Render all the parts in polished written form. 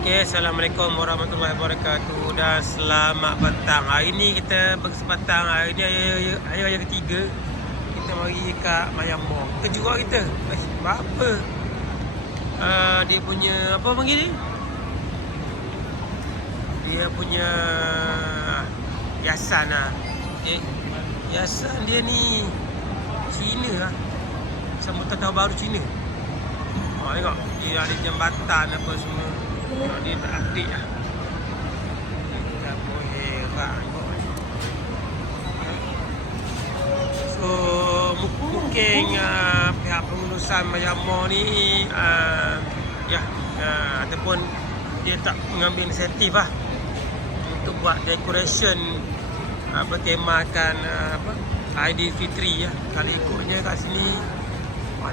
Okay, Assalamualaikum warahmatullahi wabarakatuh dan selamat petang. Hari ni kita berkesempatan, hari ni hari raya ketiga. Kita mari kat Myanmar. Kejut kita. Apa? Dia punya apa panggil ni? Dia punya hiasan lah. Okay. Hiasan dia ni Cina lah. Sambutan tahun baru Cina. Tengok, dia ada jambatan apa semua. Dia tak update lah. Tak boleh heran kot. So mungkin pihak pengurusan Myanmar ni ataupun dia tak mengambil inisiatif lah untuk buat decoration bertemakan Aidilfitri ya. Kali ikutnya kat sini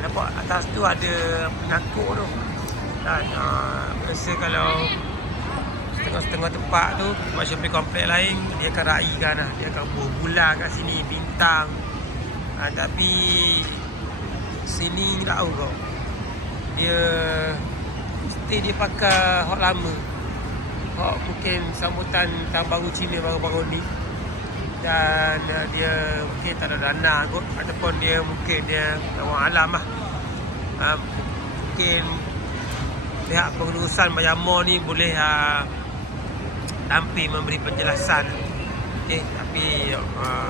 nampak atas tu ada penakut tu. Dan biasa kalau setengah-setengah tempat tu macam shopping komplek lain, dia akan raikan lah. Dia akan buah bulan kat sini, bintang. Tapi sini tak tahu kau. Dia mesti dia pakai hot lama. Hot mungkin sambutan tahun baru Cina baru-baru ni. Dan dia mungkin tak ada dana kot, ataupun dia mungkin dia orang alam lah. Mungkin pihak pengurusan Myanmar ni boleh tampil memberi penjelasan. Tapi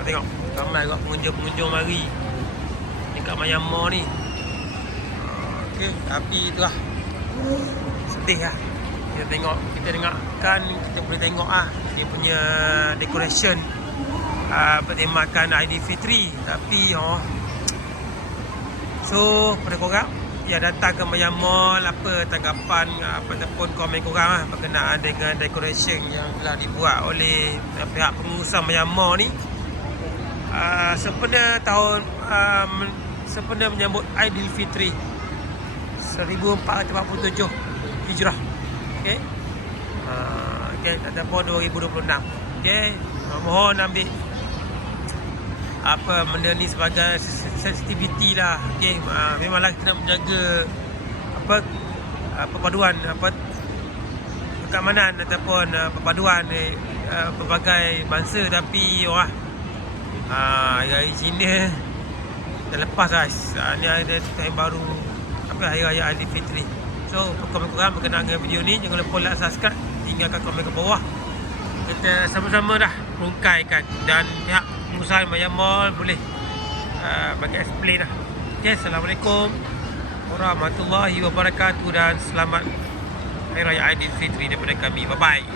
tengok ramai juga pengunjung-pengunjung mari dekat Myanmar ni. Tapi itulah, sedih lah. Kita dengarkan, kita boleh tengok dia punya decoration bertemakan Aidilfitri. Tapi so pada korang yang datang ke Myanmar, apa tanggapan ataupun komen korang berkenaan dengan decoration yang telah dibuat oleh pihak pengurusan Myanmar ni sempena menyambut Aidilfitri 1447 Hijrah. Ataupun 2026. Mohon ambil benda ni sebagai sensitivity lah. Memanglah kita nak menjaga perpaduan keamanan ataupun perpaduan pelbagai bangsa. Tapi hari Cina dah lepas guys. Ni ada tahun baru hari raya Aidilfitri. So komen korang berkenaan dengan video ni, jangan lupa like, subscribe, tinggalkan komen ke bawah. Kita sama-sama dah rungkaikan dan pihak pengurusan Myanmar boleh bagi explain lah. Assalamualaikum warahmatullahi wabarakatuh dan selamat Hari Raya Aidilfitri daripada kami. Bye bye.